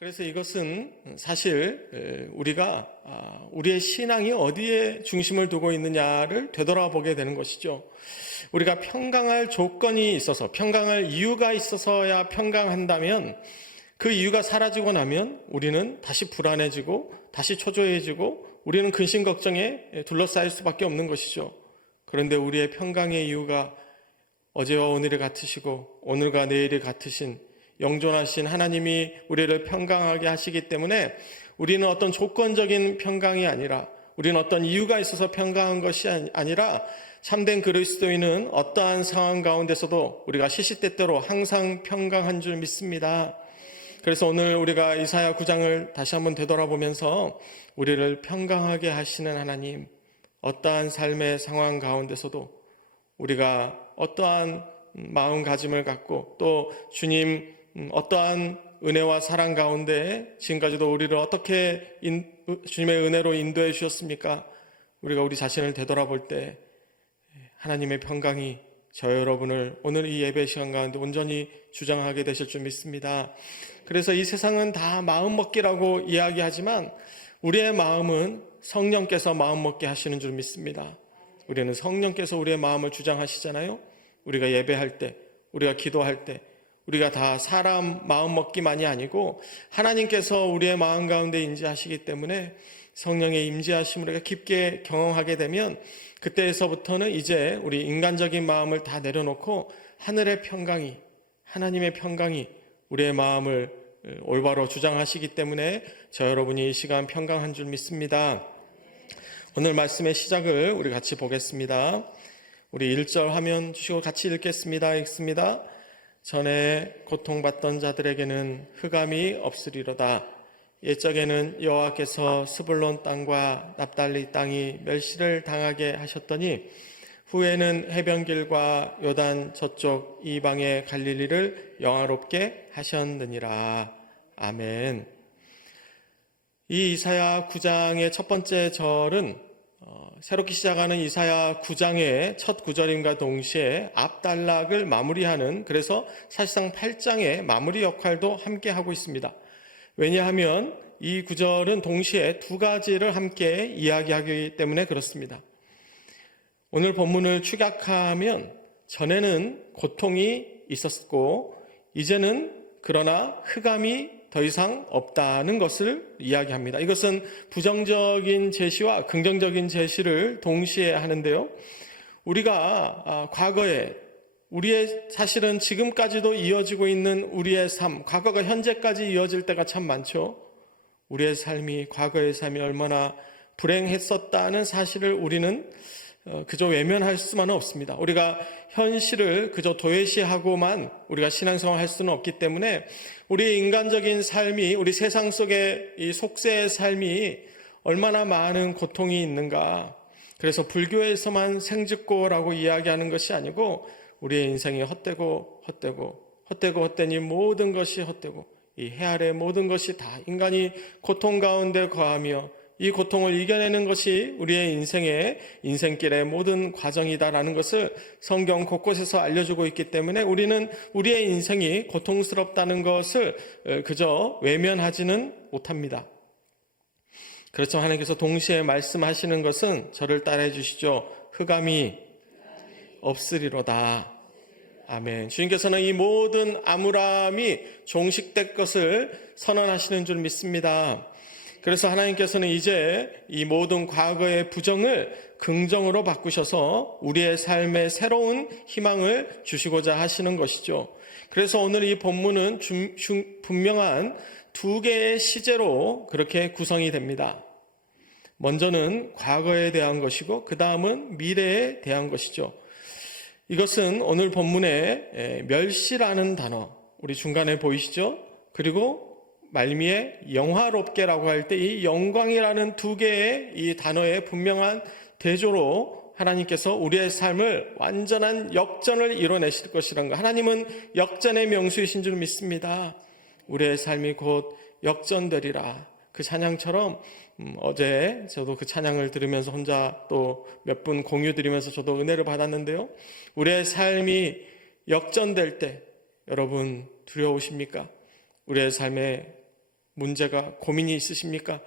그래서 이것은 사실 우리가 우리의 신앙이 어디에 중심을 두고 있느냐를 되돌아보게 되는 것이죠. 우리가 평강할 조건이 있어서, 평강할 이유가 있어서야 평강한다면 그 이유가 사라지고 나면 우리는 다시 불안해지고 다시 초조해지고 우리는 근심 걱정에 둘러싸일 수밖에 없는 것이죠. 그런데 우리의 평강의 이유가 어제와 오늘이 같으시고 오늘과 내일이 같으신 영존하신 하나님이 우리를 평강하게 하시기 때문에 우리는 어떤 조건적인 평강이 아니라, 우리는 어떤 이유가 있어서 평강한 것이 아니라 참된 그리스도인은 어떠한 상황 가운데서도 우리가 시시때때로 항상 평강한 줄 믿습니다. 그래서 오늘 우리가 이사야 9장을 다시 한번 되돌아보면서 우리를 평강하게 하시는 하나님, 어떠한 삶의 상황 가운데서도 우리가 어떠한 마음가짐을 갖고 또 주님 어떠한 은혜와 사랑 가운데 지금까지도 우리를 어떻게 주님의 은혜로 인도해 주셨습니까? 우리가 우리 자신을 되돌아볼 때 하나님의 평강이 저 여러분을 오늘 이 예배 시간 가운데 온전히 주장하게 되실 줄 믿습니다. 그래서 이 세상은 다 마음먹기라고 이야기하지만 우리의 마음은 성령께서 마음먹게 하시는 줄 믿습니다. 우리는 성령께서 우리의 마음을 주장하시잖아요. 우리가 예배할 때, 우리가 기도할 때 우리가 다 사람 마음먹기만이 아니고 하나님께서 우리의 마음 가운데 임재하시기 때문에 성령의 임재하심을 우리가 깊게 경험하게 되면 그때에서부터는 이제 우리 인간적인 마음을 다 내려놓고 하늘의 평강이, 하나님의 평강이 우리의 마음을 올바로 주장하시기 때문에 저 여러분이 이 시간 평강한 줄 믿습니다. 오늘 말씀의 시작을 우리 같이 보겠습니다. 우리 1절 화면 주시고 같이 읽겠습니다. 읽습니다. 전에 고통받던 자들에게는 흑암이 없으리로다. 옛적에는 여호와께서 스불론 땅과 납달리 땅이 멸시를 당하게 하셨더니 후에는 해변길과 요단 저쪽 이방의 갈릴리를 영화롭게 하셨느니라. 아멘. 이 이사야 9장의 첫 번째 절은 새롭게 시작하는 이사야 9장의 첫 구절임과 동시에 앞단락을 마무리하는, 그래서 사실상 8장의 마무리 역할도 함께 하고 있습니다. 왜냐하면 이 구절은 동시에 두 가지를 함께 이야기하기 때문에 그렇습니다. 오늘 본문을 축약하면 전에는 고통이 있었고 이제는 그러나 흑암이 더 이상 없다는 것을 이야기합니다. 이것은 부정적인 제시와 긍정적인 제시를 동시에 하는데요. 우리가 과거에 우리의 사실은 지금까지도 이어지고 있는 우리의 삶, 과거가 현재까지 이어질 때가 참 많죠. 우리의 삶이, 과거의 삶이 얼마나 불행했었다는 사실을 우리는 그저 외면할 수만은 없습니다. 우리가 현실을 그저 도외시하고만 우리가 신앙생활 할 수는 없기 때문에 우리의 인간적인 삶이, 우리 세상 속의 이 속세의 삶이 얼마나 많은 고통이 있는가. 그래서 불교에서만 생직고라고 이야기하는 것이 아니고 우리의 인생이 헛되니 모든 것이 헛되고 이 해 아래 모든 것이 다 인간이 고통 가운데 거하며 이 고통을 이겨내는 것이 우리의 인생길의 모든 과정이다라는 것을 성경 곳곳에서 알려주고 있기 때문에 우리는 우리의 인생이 고통스럽다는 것을 그저 외면하지는 못합니다. 그렇지만 하나님께서 동시에 말씀하시는 것은 저를 따라해 주시죠. 흑암이 없으리로다. 아멘. 주님께서는 이 모든 암울함이 종식될 것을 선언하시는 줄 믿습니다. 그래서 하나님께서는 이제 이 모든 과거의 부정을 긍정으로 바꾸셔서 우리의 삶에 새로운 희망을 주시고자 하시는 것이죠. 그래서 오늘 이 본문은 분명한 두 개의 시제로 그렇게 구성이 됩니다. 먼저는 과거에 대한 것이고 그 다음은 미래에 대한 것이죠. 이것은 오늘 본문의 멸시라는 단어, 우리 중간에 보이시죠? 그리고 말미에 영화롭게라고 할 때 이 영광이라는 두 개의 이 단어의 분명한 대조로 하나님께서 우리의 삶을 완전한 역전을 이뤄내실 것이라는 것. 하나님은 역전의 명수이신 줄 믿습니다. 우리의 삶이 곧 역전되리라. 그 찬양처럼 어제 저도 그 찬양을 들으면서 혼자 또 몇 분 공유 드리면서 저도 은혜를 받았는데요. 우리의 삶이 역전될 때 여러분 두려우십니까? 우리의 삶에 문제가, 고민이 있으십니까?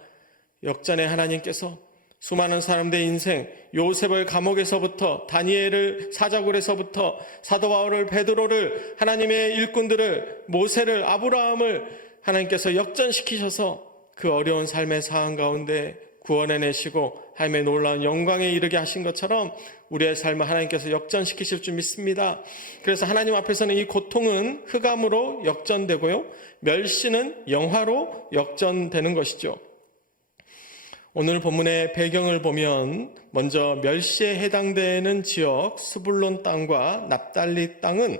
역전의 하나님께서 수많은 사람들의 인생, 요셉을 감옥에서부터, 다니엘을 사자굴에서부터, 사도 바울을, 베드로를, 하나님의 일꾼들을, 모세를, 아브라함을 하나님께서 역전시키셔서 그 어려운 삶의 상황 가운데 구원해내시고 하나님의 놀라운 영광에 이르게 하신 것처럼 우리의 삶을 하나님께서 역전시키실 줄 믿습니다. 그래서 하나님 앞에서는 이 고통은 흑암으로 역전되고요, 멸시는 영화로 역전되는 것이죠. 오늘 본문의 배경을 보면 먼저 멸시에 해당되는 지역 스불론 땅과 납달리 땅은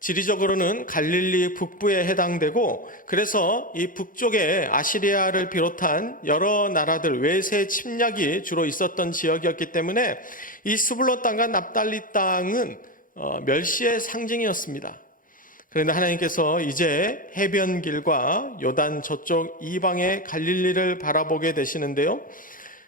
지리적으로는 갈릴리 북부에 해당되고, 그래서 이 북쪽에 아시리아를 비롯한 여러 나라들 외세 침략이 주로 있었던 지역이었기 때문에 이 스불론 땅과 납달리 땅은 멸시의 상징이었습니다. 그런데 하나님께서 이제 해변길과 요단 저쪽 이방의 갈릴리를 바라보게 되시는데요,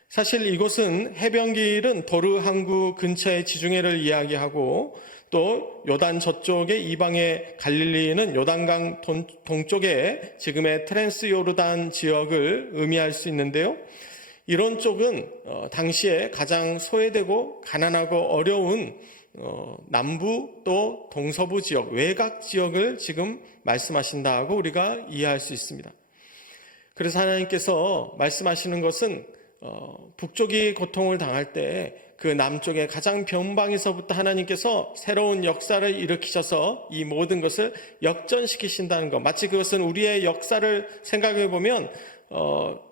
사실 이곳은 해변길은 도르 항구 근처의 지중해를 이야기하고, 또 요단 저쪽의 이방의 갈릴리는 요단강 동쪽에 지금의 트랜스 요르단 지역을 의미할 수 있는데요, 이런 쪽은 당시에 가장 소외되고 가난하고 어려운 남부 또 동서부 지역, 외곽 지역을 지금 말씀하신다고 우리가 이해할 수 있습니다. 그래서 하나님께서 말씀하시는 것은 북쪽이 고통을 당할 때 그 남쪽의 가장 변방에서부터 하나님께서 새로운 역사를 일으키셔서 이 모든 것을 역전시키신다는 것, 마치 그것은 우리의 역사를 생각해 보면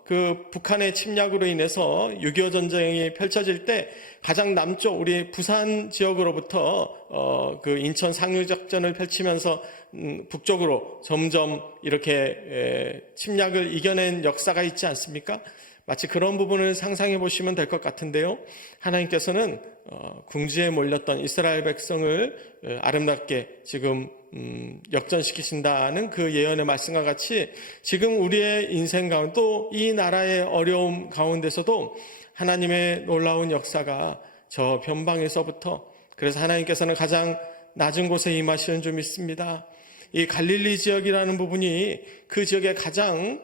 그 북한의 침략으로 인해서 6.25 전쟁이 펼쳐질 때 가장 남쪽 우리 부산 지역으로부터 그 인천 상륙작전을 펼치면서 북쪽으로 점점 이렇게 침략을 이겨낸 역사가 있지 않습니까? 마치 그런 부분을 상상해 보시면 될 것 같은데요, 하나님께서는 궁지에 몰렸던 이스라엘 백성을 아름답게 지금 역전시키신다는 그 예언의 말씀과 같이 지금 우리의 인생 가운데 또 이 나라의 어려움 가운데서도 하나님의 놀라운 역사가 저 변방에서부터, 그래서 하나님께서는 가장 낮은 곳에 임하시는 줄 믿습니다. 이 갈릴리 지역이라는 부분이 그 지역의 가장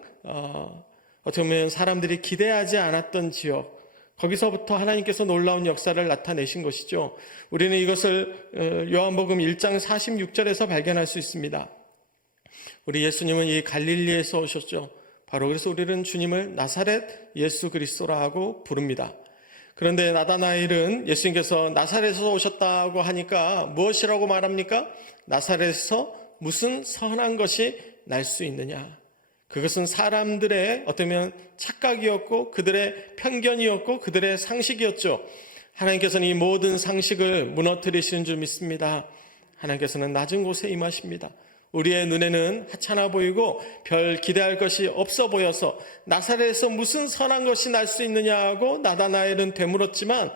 어떻게 보면 사람들이 기대하지 않았던 지역, 거기서부터 하나님께서 놀라운 역사를 나타내신 것이죠. 우리는 이것을 요한복음 1장 46절에서 발견할 수 있습니다. 우리 예수님은 이 갈릴리에서 오셨죠. 바로 그래서 우리는 주님을 나사렛 예수 그리스도라고 부릅니다. 그런데 나다나엘은 예수님께서 나사렛에서 오셨다고 하니까 무엇이라고 말합니까? 나사렛에서 무슨 선한 것이 날 수 있느냐? 그것은 사람들의 어쩌면 착각이었고 그들의 편견이었고 그들의 상식이었죠. 하나님께서는 이 모든 상식을 무너뜨리시는 줄 믿습니다. 하나님께서는 낮은 곳에 임하십니다. 우리의 눈에는 하찮아 보이고 별 기대할 것이 없어 보여서 나사렛에서 무슨 선한 것이 날 수 있느냐고 나다나엘은 되물었지만,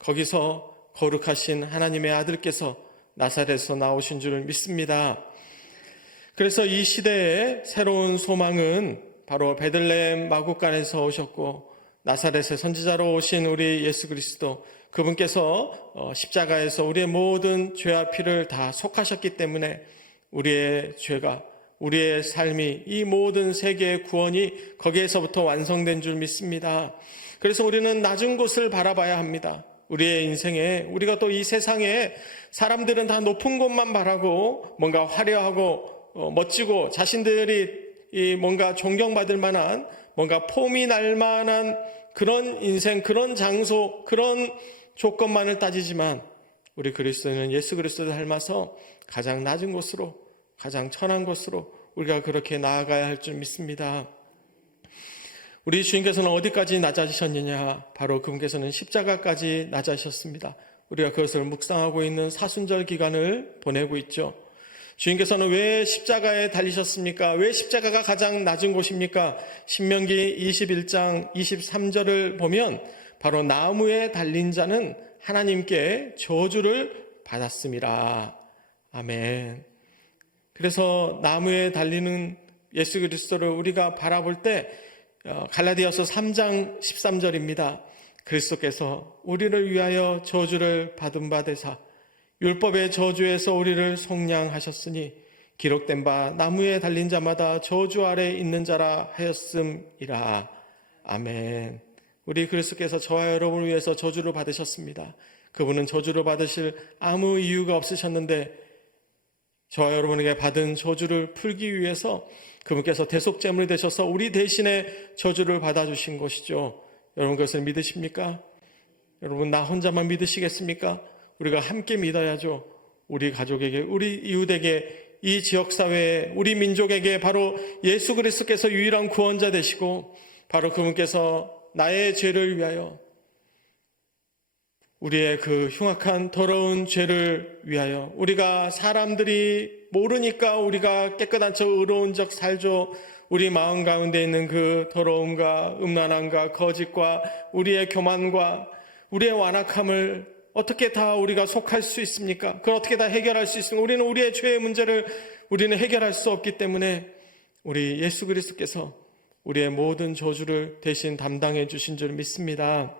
거기서 거룩하신 하나님의 아들께서 나사렛에서 나오신 줄 믿습니다. 그래서 이 시대의 새로운 소망은 바로 베들레헴 마구간에서 오셨고, 나사렛의 선지자로 오신 우리 예수 그리스도, 그분께서 십자가에서 우리의 모든 죄와 피를 다 속하셨기 때문에 우리의 죄가, 우리의 삶이, 이 모든 세계의 구원이 거기에서부터 완성된 줄 믿습니다. 그래서 우리는 낮은 곳을 바라봐야 합니다. 우리의 인생에, 우리가 또 이 세상에 사람들은 다 높은 곳만 바라고 뭔가 화려하고 멋지고 자신들이 뭔가 존경받을 만한, 뭔가 폼이 날 만한 그런 인생, 그런 장소, 그런 조건만을 따지지만, 우리 그리스도는 예수 그리스도를 닮아서 가장 낮은 곳으로, 가장 천한 곳으로 우리가 그렇게 나아가야 할 줄 믿습니다. 우리 주님께서는 어디까지 낮아지셨느냐? 바로 그분께서는 십자가까지 낮아지셨습니다. 우리가 그것을 묵상하고 있는 사순절 기간을 보내고 있죠. 주님께서는 왜 십자가에 달리셨습니까? 왜 십자가가 가장 낮은 곳입니까? 신명기 21장 23절을 보면 바로 나무에 달린 자는 하나님께 저주를 받았음이라. 아멘. 그래서 나무에 달리는 예수 그리스도를 우리가 바라볼 때 갈라디아서 3장 13절입니다. 그리스도께서 우리를 위하여 저주를 받은 바 되사 율법의 저주에서 우리를 속량하셨으니 기록된 바 나무에 달린 자마다 저주 아래 있는 자라 하였음이라. 아멘. 우리 그리스도께서 저와 여러분을 위해서 저주를 받으셨습니다. 그분은 저주를 받으실 아무 이유가 없으셨는데 저와 여러분에게 받은 저주를 풀기 위해서 그분께서 대속제물이 되셔서 우리 대신에 저주를 받아주신 것이죠. 여러분 그것을 믿으십니까? 여러분 나 혼자만 믿으시겠습니까? 우리가 함께 믿어야죠. 우리 가족에게, 우리 이웃에게, 이 지역사회에, 우리 민족에게 바로 예수 그리스도께서 유일한 구원자 되시고 바로 그분께서 나의 죄를 위하여, 우리의 그 흉악한 더러운 죄를 위하여, 우리가 사람들이 모르니까 우리가 깨끗한 척 의로운 척 살죠. 우리 마음 가운데 있는 그 더러움과 음란함과 거짓과 우리의 교만과 우리의 완악함을 어떻게 다 우리가 속할 수 있습니까? 그걸 어떻게 다 해결할 수 있습니까? 우리는 우리의 죄의 문제를 우리는 해결할 수 없기 때문에 우리 예수 그리스도께서 우리의 모든 저주를 대신 담당해 주신 줄 믿습니다.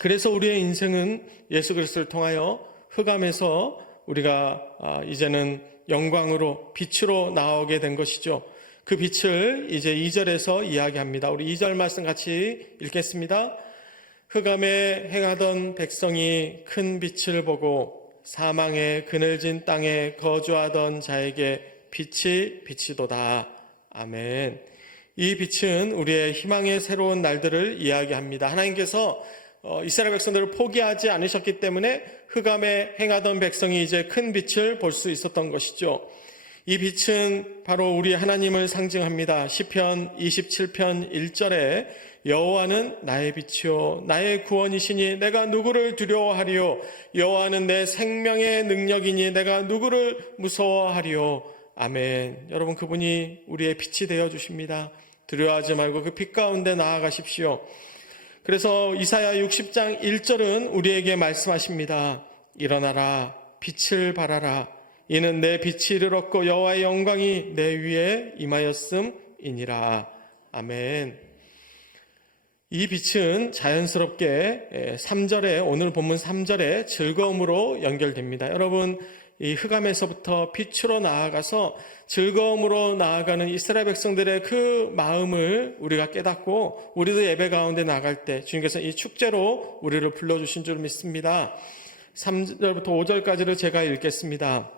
그래서 우리의 인생은 예수 그리스도를 통하여 흑암에서 우리가 이제는 영광으로 빛으로 나오게 된 것이죠. 그 빛을 이제 2절에서 이야기합니다. 우리 2절 말씀 같이 읽겠습니다. 흑암에 행하던 백성이 큰 빛을 보고 사망의 그늘진 땅에 거주하던 자에게 빛이 비치도다. 아멘. 이 빛은 우리의 희망의 새로운 날들을 이야기합니다. 하나님께서 이스라엘 백성들을 포기하지 않으셨기 때문에 흑암에 행하던 백성이 이제 큰 빛을 볼 수 있었던 것이죠. 이 빛은 바로 우리 하나님을 상징합니다. 시편 27편 1절에 여호와는 나의 빛이요 나의 구원이시니 내가 누구를 두려워하리요. 여호와는 내 생명의 능력이니 내가 누구를 무서워하리요. 아멘. 여러분 그분이 우리의 빛이 되어 주십니다. 두려워하지 말고 그 빛 가운데 나아가십시오. 그래서 이사야 60장 1절은 우리에게 말씀하십니다. 일어나라 빛을 발하라. 이는 내 빛이 이르렀고 여호와의 영광이 내 위에 임하였음이니라. 아멘. 이 빛은 자연스럽게 3절에, 오늘 본문 3절에 즐거움으로 연결됩니다. 여러분 이 흑암에서부터 빛으로 나아가서 즐거움으로 나아가는 이스라엘 백성들의 그 마음을 우리가 깨닫고 우리도 예배 가운데 나갈 때 주님께서 이 축제로 우리를 불러주신 줄 믿습니다. 3절부터 5절까지를 제가 읽겠습니다.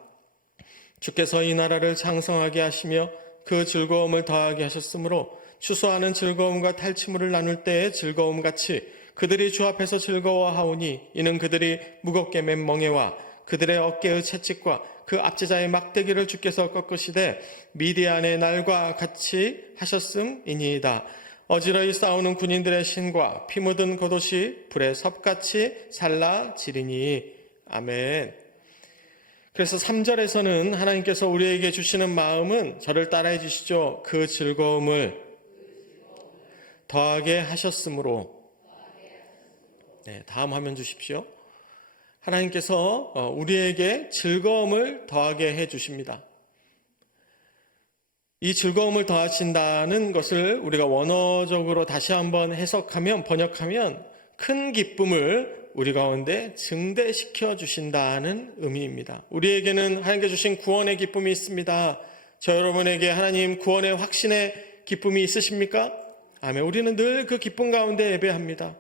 주께서 이 나라를 창성하게 하시며 그 즐거움을 더하게 하셨으므로 추수하는 즐거움과 탈취물을 나눌 때의 즐거움같이 그들이 주 앞에서 즐거워하오니 이는 그들이 무겁게 맨 멍에와 그들의 어깨의 채찍과 그 압제자의 막대기를 주께서 꺾으시되 미디안의 날과 같이 하셨음이니이다. 어지러이 싸우는 군인들의 신과 피 묻은 겉옷이 불에 섭같이 살라지리니. 아멘. 그래서 3절에서는 하나님께서 우리에게 주시는 마음은 저를 따라해 주시죠. 그 즐거움을 더하게 하셨으므로. 네, 다음 화면 주십시오. 하나님께서 우리에게 즐거움을 더하게 해 주십니다. 이 즐거움을 더하신다는 것을 우리가 원어적으로 다시 한번 해석하면, 번역하면 큰 기쁨을 우리 가운데 증대시켜 주신다는 의미입니다. 우리에게는 하나님께 주신 구원의 기쁨이 있습니다. 저 여러분에게 하나님 구원의 확신의 기쁨이 있으십니까? 아멘. 우리는 늘 그 기쁨 가운데 예배합니다.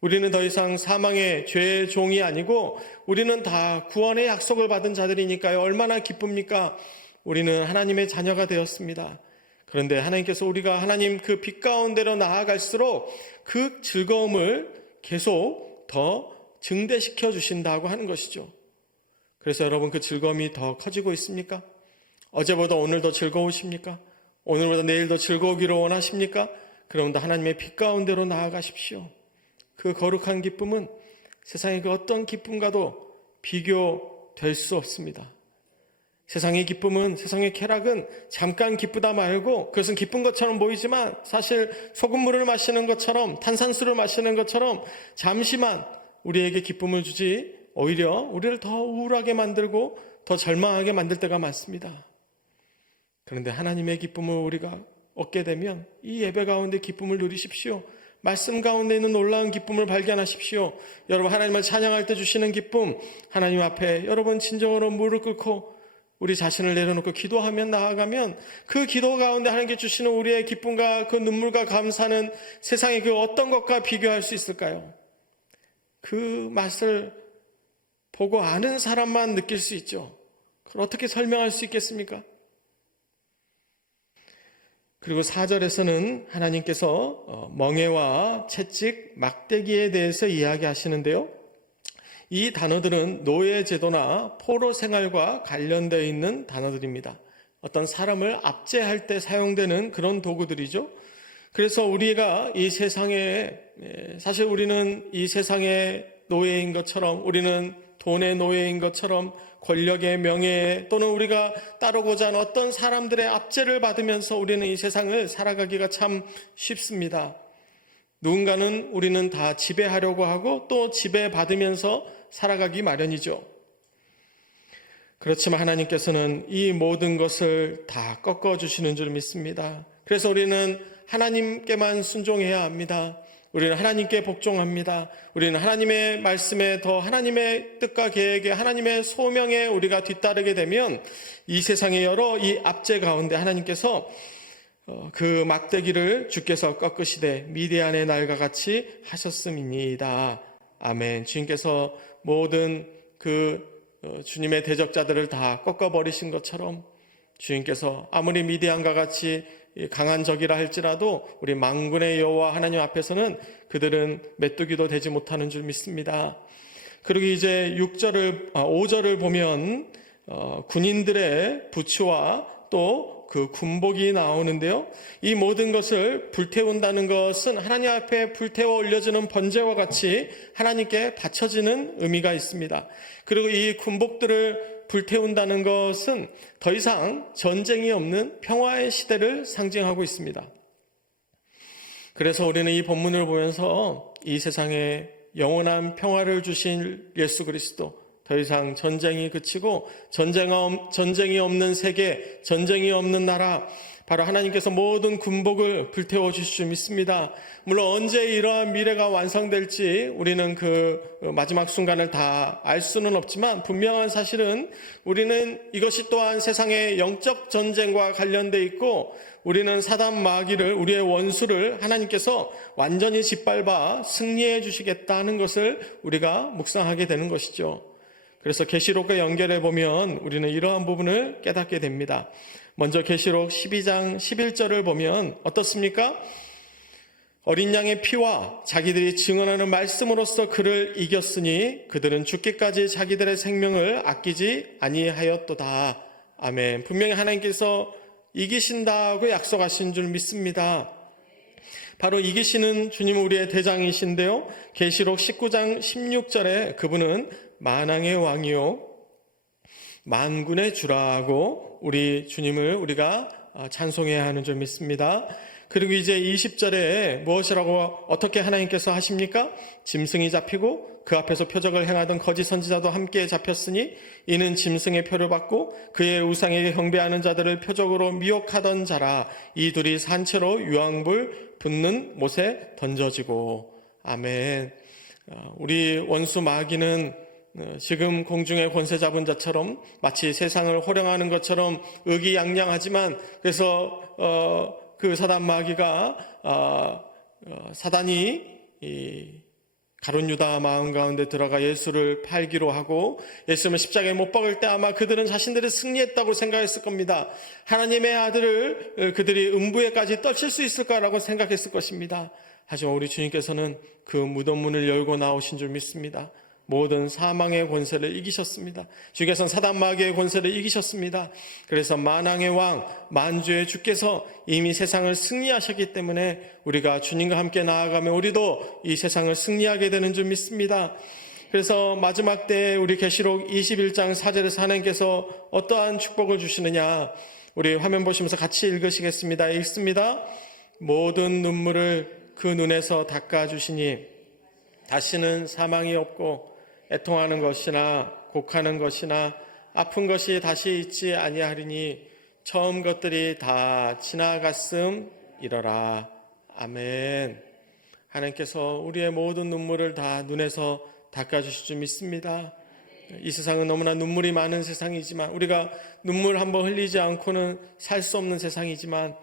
우리는 더 이상 사망의 죄의 종이 아니고 우리는 다 구원의 약속을 받은 자들이니까요. 얼마나 기쁩니까? 우리는 하나님의 자녀가 되었습니다. 그런데 하나님께서 우리가 하나님 그 빛 가운데로 나아갈수록 그 즐거움을 계속 더 증대시켜 주신다고 하는 것이죠. 그래서 여러분 그 즐거움이 더 커지고 있습니까? 어제보다 오늘 더 즐거우십니까? 오늘보다 내일 더 즐거우기를 원하십니까? 그럼 더 하나님의 빛 가운데로 나아가십시오. 그 거룩한 기쁨은 세상의 그 어떤 기쁨과도 비교될 수 없습니다. 세상의 기쁨은, 세상의 쾌락은 잠깐 기쁘다 말고 그것은 기쁜 것처럼 보이지만 사실 소금물을 마시는 것처럼, 탄산수를 마시는 것처럼 잠시만 우리에게 기쁨을 주지 오히려 우리를 더 우울하게 만들고 더 절망하게 만들 때가 많습니다. 그런데 하나님의 기쁨을 우리가 얻게 되면 이 예배 가운데 기쁨을 누리십시오. 말씀 가운데 있는 놀라운 기쁨을 발견하십시오. 여러분 하나님을 찬양할 때 주시는 기쁨, 하나님 앞에 여러분 진정으로 무릎 꿇고 우리 자신을 내려놓고 기도하며 나아가면 그 기도 가운데 하나님께 주시는 우리의 기쁨과 그 눈물과 감사는 세상의 그 어떤 것과 비교할 수 있을까요? 그 맛을 보고 아는 사람만 느낄 수 있죠. 그걸 어떻게 설명할 수 있겠습니까? 그리고 4절에서는 하나님께서 멍에와 채찍, 막대기에 대해서 이야기하시는데요. 이 단어들은 노예 제도나 포로 생활과 관련되어 있는 단어들입니다. 어떤 사람을 압제할 때 사용되는 그런 도구들이죠. 그래서 우리가 이 세상에, 사실 우리는 이 세상의 노예인 것처럼, 우리는 돈의 노예인 것처럼, 권력의 명예 또는 우리가 따르고자 하는 어떤 사람들의 압제를 받으면서 우리는 이 세상을 살아가기가 참 쉽습니다. 누군가는 우리는 다 지배하려고 하고 또 지배받으면서 살아가기 마련이죠. 그렇지만 하나님께서는 이 모든 것을 다 꺾어주시는 줄 믿습니다. 그래서 우리는 하나님께만 순종해야 합니다. 우리는 하나님께 복종합니다. 우리는 하나님의 말씀에 더 하나님의 뜻과 계획에 하나님의 소명에 우리가 뒤따르게 되면 이 세상의 여러 이 압제 가운데 하나님께서 그 막대기를 주께서 꺾으시되 미디안의 날과 같이 하셨음이니이다. 아멘. 주님께서 모든 그 주님의 대적자들을 다 꺾어버리신 것처럼 주님께서 아무리 미디안과 같이 강한 적이라 할지라도 우리 만군의 여호와 하나님 앞에서는 그들은 메뚜기도 되지 못하는 줄 믿습니다. 그리고 이제 5절을 보면 군인들의 부츠와 또 그 군복이 나오는데요. 이 모든 것을 불태운다는 것은 하나님 앞에 불태워 올려지는 번제와 같이 하나님께 바쳐지는 의미가 있습니다. 그리고 이 군복들을 불태운다는 것은 더 이상 전쟁이 없는 평화의 시대를 상징하고 있습니다. 그래서 우리는 이 본문을 보면서 이 세상에 영원한 평화를 주신 예수 그리스도, 더 이상 전쟁이 그치고 전쟁이 없는 세계, 전쟁이 없는 나라, 바로 하나님께서 모든 군복을 불태워 주실 줄 믿습니다. 물론 언제 이러한 미래가 완성될지 우리는 그 마지막 순간을 다 알 수는 없지만 분명한 사실은 우리는 이것이 또한 세상의 영적 전쟁과 관련돼 있고 우리는 사단 마귀를, 우리의 원수를 하나님께서 완전히 짓밟아 승리해 주시겠다는 것을 우리가 묵상하게 되는 것이죠. 그래서 계시록과 연결해 보면 우리는 이러한 부분을 깨닫게 됩니다. 먼저 계시록 12장 11절을 보면 어떻습니까? 어린 양의 피와 자기들이 증언하는 말씀으로써 그를 이겼으니 그들은 죽기까지 자기들의 생명을 아끼지 아니하였도다. 아멘. 분명히 하나님께서 이기신다고 약속하신 줄 믿습니다. 바로 이기시는 주님은 우리의 대장이신데요. 계시록 19장 16절에 그분은 만왕의 왕이요 만군의 주라고 우리 주님을 우리가 찬송해야 하는 줄 믿습니다. 그리고 이제 20절에 무엇이라고 어떻게 하나님께서 하십니까? 짐승이 잡히고 그 앞에서 표적을 행하던 거짓 선지자도 함께 잡혔으니 이는 짐승의 표를 받고 그의 우상에게 경배하는 자들을 표적으로 미혹하던 자라. 이 둘이 산채로 유황불 붙는 못에 던져지고. 아멘. 우리 원수 마귀는 지금 공중의 권세 잡은 자처럼 마치 세상을 호령하는 것처럼 의기양양하지만 그래서 그 사단 마귀가 사단이 가룟 유다 마음 가운데 들어가 예수를 팔기로 하고 예수님을 십자가에 못 박을 때 아마 그들은 자신들이 승리했다고 생각했을 겁니다. 하나님의 아들을 그들이 음부에까지 떨칠 수 있을까라고 생각했을 것입니다. 하지만 우리 주님께서는 그 무덤 문을 열고 나오신 줄 믿습니다. 모든 사망의 권세를 이기셨습니다. 주께서는 사단 마귀의 권세를 이기셨습니다. 그래서 만왕의 왕, 만주의 주께서 이미 세상을 승리하셨기 때문에 우리가 주님과 함께 나아가면 우리도 이 세상을 승리하게 되는 줄 믿습니다. 그래서 마지막 때에 우리 계시록 21장 4절에서 하나님께서 어떠한 축복을 주시느냐, 우리 화면 보시면서 같이 읽으시겠습니다. 읽습니다. 모든 눈물을 그 눈에서 닦아주시니 다시는 사망이 없고 애통하는 것이나 곡하는 것이나 아픈 것이 다시 있지 아니하리니 처음 것들이 다 지나갔음이러라. 아멘. 하나님께서 우리의 모든 눈물을 다 눈에서 닦아주실 줄 믿습니다. 이 세상은 너무나 눈물이 많은 세상이지만, 우리가 눈물 한번 흘리지 않고는 살 수 없는 세상이지만,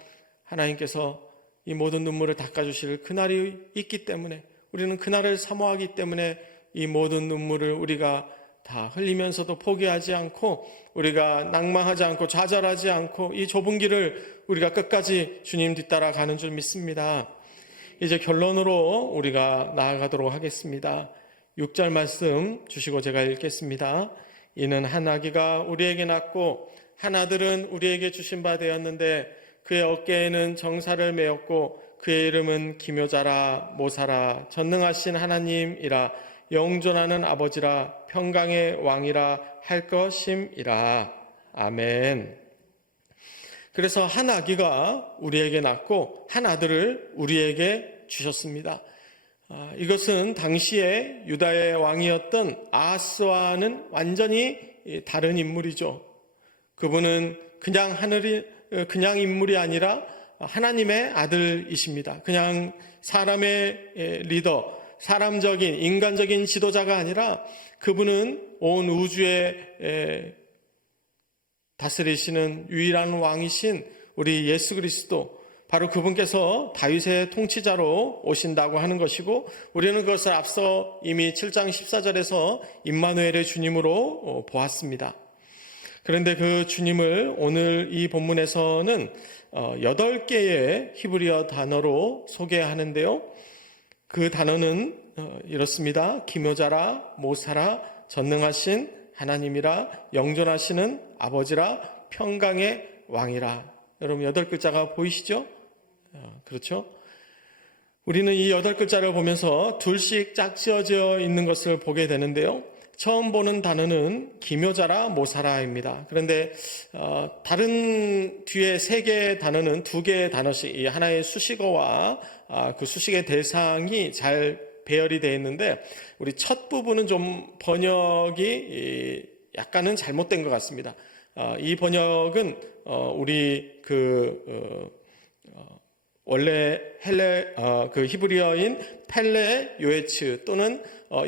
하나님께서 이 모든 눈물을 닦아주실 그날이 있기 때문에, 우리는 그날을 사모하기 때문에 이 모든 눈물을 우리가 다 흘리면서도 포기하지 않고, 우리가 낭망하지 않고 좌절하지 않고 이 좁은 길을 우리가 끝까지 주님 뒤따라 가는 줄 믿습니다. 이제 결론으로 우리가 나아가도록 하겠습니다. 6절 말씀 주시고 제가 읽겠습니다. 이는 한 아기가 우리에게 낳고 한 아들은 우리에게 주신 바 되었는데 그의 어깨에는 정사를 메었고 그의 이름은 기묘자라 모사라 전능하신 하나님이라 영존하는 아버지라 평강의 왕이라 할 것임이라. 아멘. 그래서 한 아기가 우리에게 낳고 한 아들을 우리에게 주셨습니다. 이것은 당시에 유다의 왕이었던 아하스와는 완전히 다른 인물이죠. 그분은 그냥 인물이 아니라 하나님의 아들이십니다. 그냥 사람의 리더, 사람적인 인간적인 지도자가 아니라 그분은 온 우주에 다스리시는 유일한 왕이신 우리 예수 그리스도, 바로 그분께서 다윗의 통치자로 오신다고 하는 것이고, 우리는 그것을 앞서 이미 7장 14절에서 임마누엘의 주님으로 보았습니다. 그런데 그 주님을 오늘 이 본문에서는 8개의 히브리어 단어로 소개하는데요. 그 단어는 이렇습니다. 기묘자라, 모사라, 전능하신 하나님이라, 영존하시는 아버지라, 평강의 왕이라. 여러분 8글자가 보이시죠? 그렇죠? 우리는 이 8글자를 보면서 둘씩 짝지어져 있는 것을 보게 되는데요. 처음 보는 단어는 기묘자라, 모사라입니다. 그런데 다른 뒤에 3개의 단어는 2개의 단어씩, 이 하나의 수식어와 그 수식의 대상이 잘 배열이 되어 있는데, 우리 첫 부분은 좀 번역이 약간은 잘못된 것 같습니다. 이 번역은 우리 원래 그 히브리어인 펠레 요에츠 또는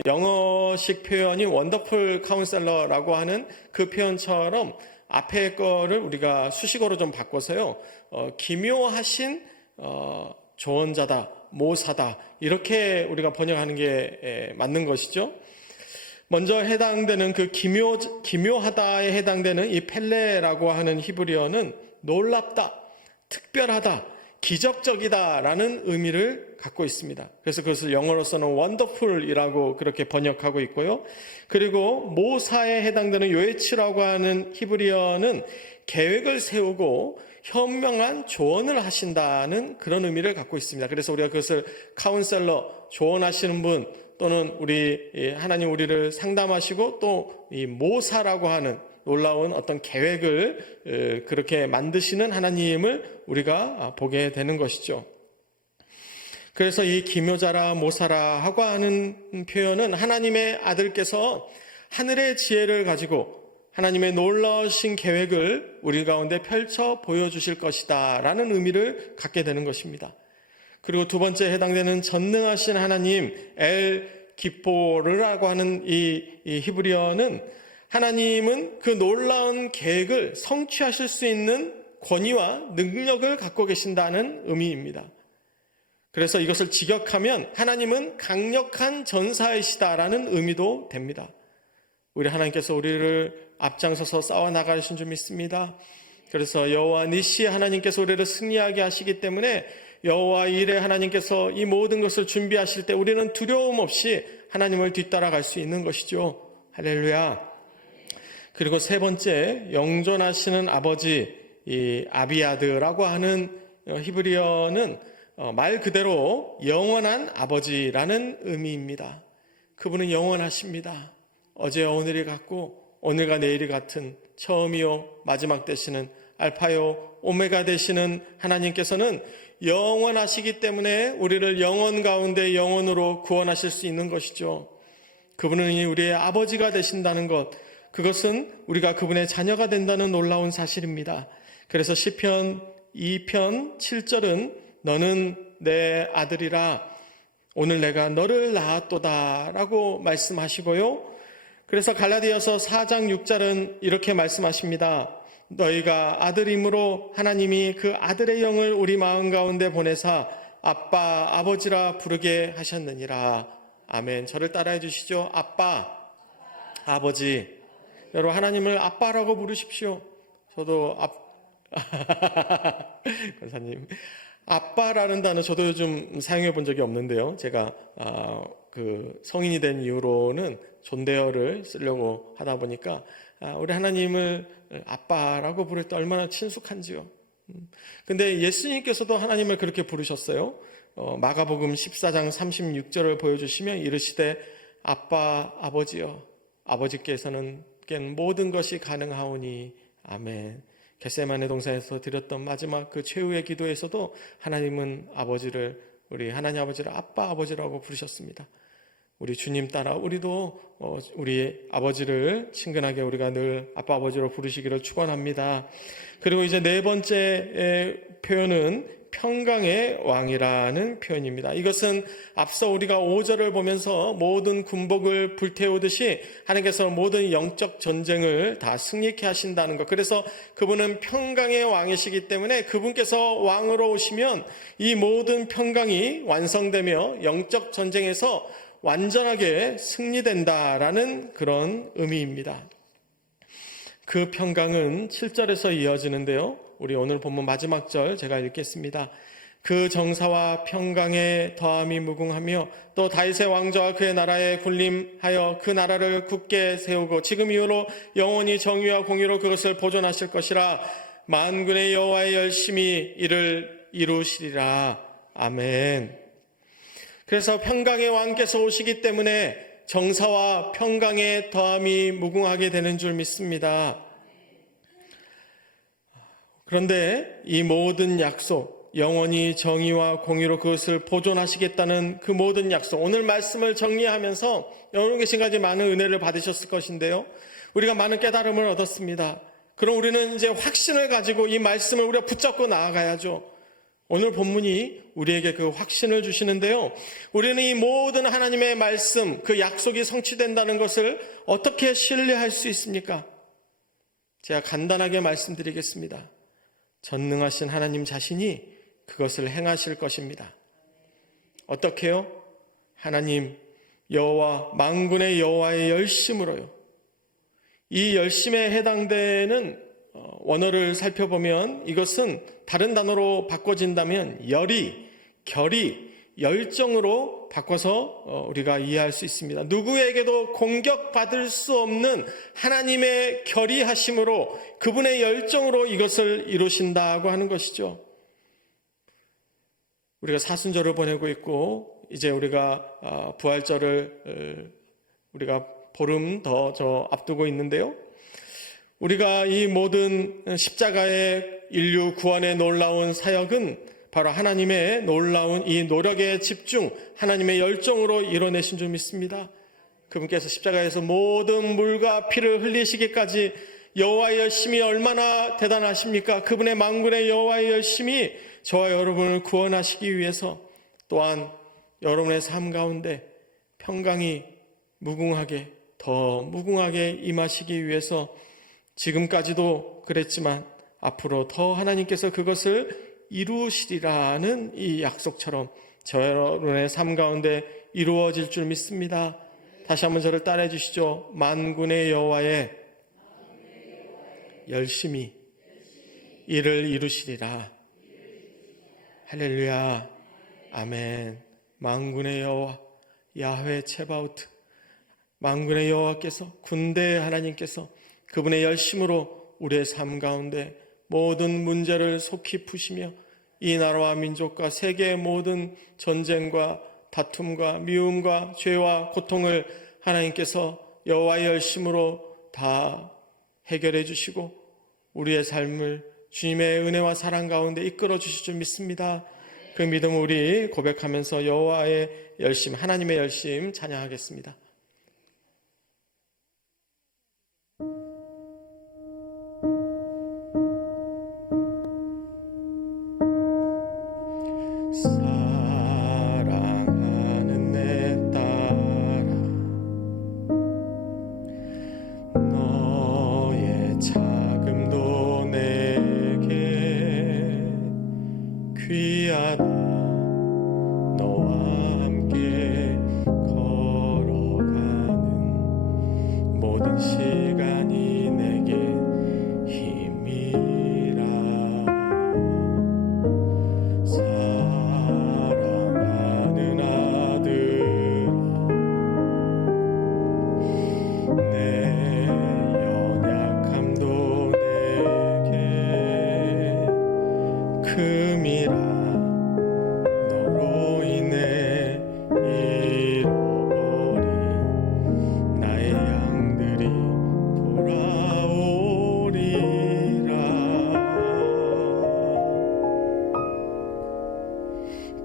영어식 표현이 원더풀 카운셀러라고 하는 그 표현처럼 앞에 거를 우리가 수식어로 좀 바꿔서요, 기묘하신 조언자다, 모사다, 이렇게 우리가 번역하는 게 맞는 것이죠. 먼저 해당되는 그 기묘하다에 해당되는 이 펠레라고 하는 히브리어는 놀랍다, 특별하다, 기적적이다라는 의미를 갖고 있습니다. 그래서 그것을 영어로서는 wonderful이라고 그렇게 번역하고 있고요. 그리고 모사에 해당되는 요에츠라고 하는 히브리어는 계획을 세우고 현명한 조언을 하신다는 그런 의미를 갖고 있습니다. 그래서 우리가 그것을 카운셀러, 조언하시는 분, 또는 하나님 우리를 상담하시고 또 이 모사라고 하는 놀라운 어떤 계획을 그렇게 만드시는 하나님을 우리가 보게 되는 것이죠. 그래서 이 기묘자라, 모사라 하고 하는 표현은 하나님의 아들께서 하늘의 지혜를 가지고 하나님의 놀라우신 계획을 우리 가운데 펼쳐 보여주실 것이다 라는 의미를 갖게 되는 것입니다. 그리고 두 번째 해당되는 전능하신 하나님, 엘 기포르라고 하는 이 히브리어는 하나님은 그 놀라운 계획을 성취하실 수 있는 권위와 능력을 갖고 계신다는 의미입니다. 그래서 이것을 직역하면 하나님은 강력한 전사이시다라는 의미도 됩니다. 우리 하나님께서 우리를 앞장서서 싸워 나가신 줄 믿습니다. 그래서 여호와 니시 하나님께서 우리를 승리하게 하시기 때문에 여호와 일의 하나님께서 이 모든 것을 준비하실 때 우리는 두려움 없이 하나님을 뒤따라갈 수 있는 것이죠. 할렐루야. 그리고 세 번째, 영존하시는 아버지, 이 아비아드라고 하는 히브리어는 말 그대로 영원한 아버지라는 의미입니다. 그분은 영원하십니다. 어제와 오늘이 같고 오늘과 내일이 같은 처음이요 마지막 되시는 알파요 오메가 되시는 하나님께서는 영원하시기 때문에 우리를 영원 가운데 영원으로 구원하실 수 있는 것이죠. 그분은 우리의 아버지가 되신다는 것, 그것은 우리가 그분의 자녀가 된다는 놀라운 사실입니다. 그래서 시편 2편 7절은 너는 내 아들이라 오늘 내가 너를 낳았도다 라고 말씀하시고요. 그래서 갈라디아서 4장 6절은 이렇게 말씀하십니다. 너희가 아들임으로 하나님이 그 아들의 영을 우리 마음 가운데 보내사 아빠, 아버지라 부르게 하셨느니라. 아멘. 저를 따라해 주시죠. 아빠, 아버지. 여러분, 하나님을 아빠라고 부르십시오. 저도 권사님, 아빠라는 단어 저도 요즘 사용해 본 적이 없는데요. 제가 성인이 된 이후로는 존대어를 쓰려고 하다 보니까 우리 하나님을 아빠라고 부를 때 얼마나 친숙한지요. 근데 예수님께서도 하나님을 그렇게 부르셨어요. 마가복음 14장 36절을 보여주시면 이르시되 아빠, 아버지여, 아버지께서는 모든 것이 가능하오니. 아멘. 겟세마네 동산에서 드렸던 마지막 그 최후의 기도에서도 하나님은 우리 하나님 아버지를 아빠, 아버지라고 부르셨습니다. 우리 주님 따라 우리도 우리 아버지를 친근하게 우리가 늘 아빠, 아버지로 부르시기를 축원합니다. 그리고 이제 네 번째 표현은 평강의 왕이라는 표현입니다. 이것은 앞서 우리가 5절을 보면서 모든 군복을 불태우듯이 하나님께서 모든 영적 전쟁을 다 승리케 하신다는 것. 그래서 그분은 평강의 왕이시기 때문에 그분께서 왕으로 오시면 이 모든 평강이 완성되며 영적 전쟁에서 완전하게 승리된다라는 그런 의미입니다. 그 평강은 7절에서 이어지는데요. 우리 오늘 본문 마지막 절 제가 읽겠습니다. 그 정사와 평강에 더함이 무궁하며 또 다윗의 왕좌와 그의 나라에 군림하여 그 나라를 굳게 세우고 지금 이후로 영원히 정의와 공의로 그것을 보존하실 것이라. 만군의 여호와의 열심히 이를 이루시리라. 아멘. 그래서 평강의 왕께서 오시기 때문에 정사와 평강의 더함이 무궁하게 되는 줄 믿습니다. 그런데 이 모든 약속, 영원히 정의와 공의로 그것을 보존하시겠다는 그 모든 약속, 오늘 말씀을 정리하면서 여러분 계신까지 많은 은혜를 받으셨을 것인데요. 우리가 많은 깨달음을 얻었습니다. 그럼 우리는 이제 확신을 가지고 이 말씀을 우리가 붙잡고 나아가야죠. 오늘 본문이 우리에게 그 확신을 주시는데요. 우리는 이 모든 하나님의 말씀, 그 약속이 성취된다는 것을 어떻게 신뢰할 수 있습니까? 제가 간단하게 말씀드리겠습니다. 전능하신 하나님 자신이 그것을 행하실 것입니다. 어떻게요? 하나님 여호와, 만군의 여호와의 열심으로요. 이 열심에 해당되는 원어를 살펴보면 이것은 다른 단어로 바꿔진다면 결의, 열정으로 바꿔서 우리가 이해할 수 있습니다. 누구에게도 공격받을 수 없는 하나님의 결의하심으로 그분의 열정으로 이것을 이루신다고 하는 것이죠. 우리가 사순절을 보내고 있고 이제 우리가 부활절을 우리가 보름 더 앞두고 있는데요. 우리가 이 모든 십자가의 인류 구원의 놀라운 사역은 바로 하나님의 놀라운 이 노력의 집중, 하나님의 열정으로 이뤄내신 줄 믿습니다. 그분께서 십자가에서 모든 물과 피를 흘리시기까지 여호와의 열심이 얼마나 대단하십니까? 그분의 만군의 여호와의 열심이 저와 여러분을 구원하시기 위해서, 또한 여러분의 삶 가운데 평강이 더 무궁하게 임하시기 위해서 지금까지도 그랬지만 앞으로 더 하나님께서 그것을 이루시리라는 이 약속처럼 저 여러분의 삶 가운데 이루어질 줄 믿습니다. 다시 한번 저를 따라해 주시죠. 만군의 여호와의 열심히 이를 이루시리라. 할렐루야. 아멘. 만군의 여호와 야훼 체바우트, 만군의 여호와께서, 군대의 하나님께서 그분의 열심으로 우리의 삶 가운데 모든 문제를 속히 푸시며 이 나라와 민족과 세계의 모든 전쟁과 다툼과 미움과 죄와 고통을 하나님께서 여호와의 열심으로 다 해결해 주시고 우리의 삶을 주님의 은혜와 사랑 가운데 이끌어 주실 줄 믿습니다. 그 믿음을 우리 고백하면서 여호와의 열심, 하나님의 열심 찬양하겠습니다. 사랑하는 내 딸아,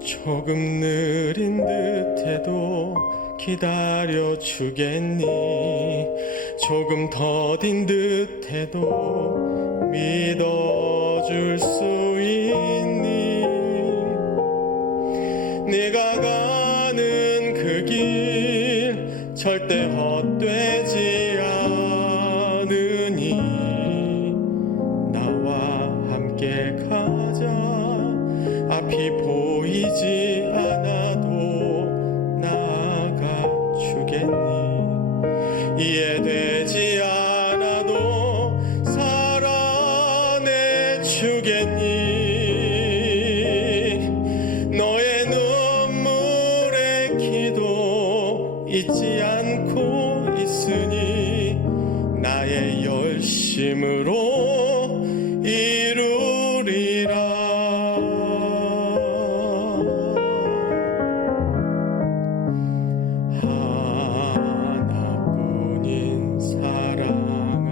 조금 느린 듯해도 기다려 주겠니? 조금 더딘 듯해도 믿어줄 수 있니? 네가 가는 그 길 절대 헛되지 않으니 나와 함께 가자. 앞이 보이지 않아도 나아가 주겠니? 이해되지 않아도 살아내 주겠니? 너의 눈물의 기도 잊지 않고 있으니 나의 열심으로 이루리라. 하나뿐인 사랑아,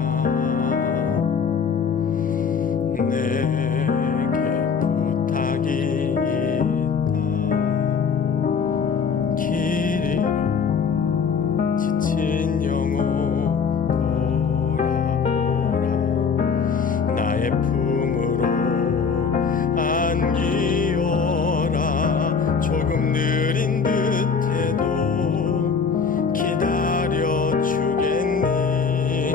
내게 부탁이 있다. 길 잃어 지친 영혼 돌아보라. 나의 품으로 안기어라. 조금 느린 듯해도 기다려 주겠니?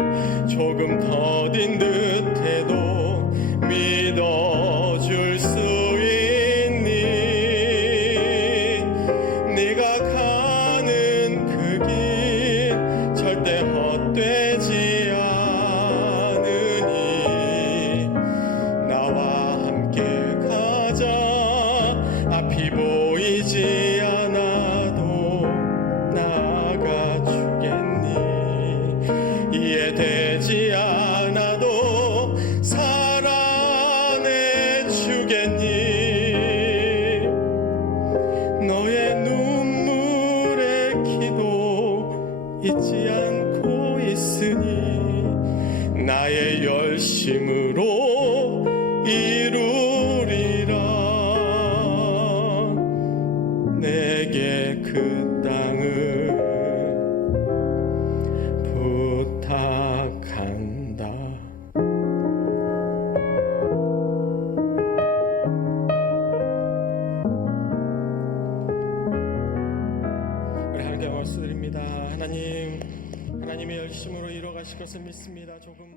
조금 더딘 듯해도 믿어줄 수 있니? 네가 가는 그 길 절대 헛되지 않으니 나와 함께 가자. 앞이 보이지 않아도 나아가 주겠니? 이해되지 않아도 살아내 주겠니? 너의 눈물의 기도 잊지 않고 있으니 나의 열심으로 이루리라. 내게 그 땅을 부탁한다. 우리 하나님께 말씀드립니다. 하나님의 열심으로 이뤄가실 것을 믿습니다. 조금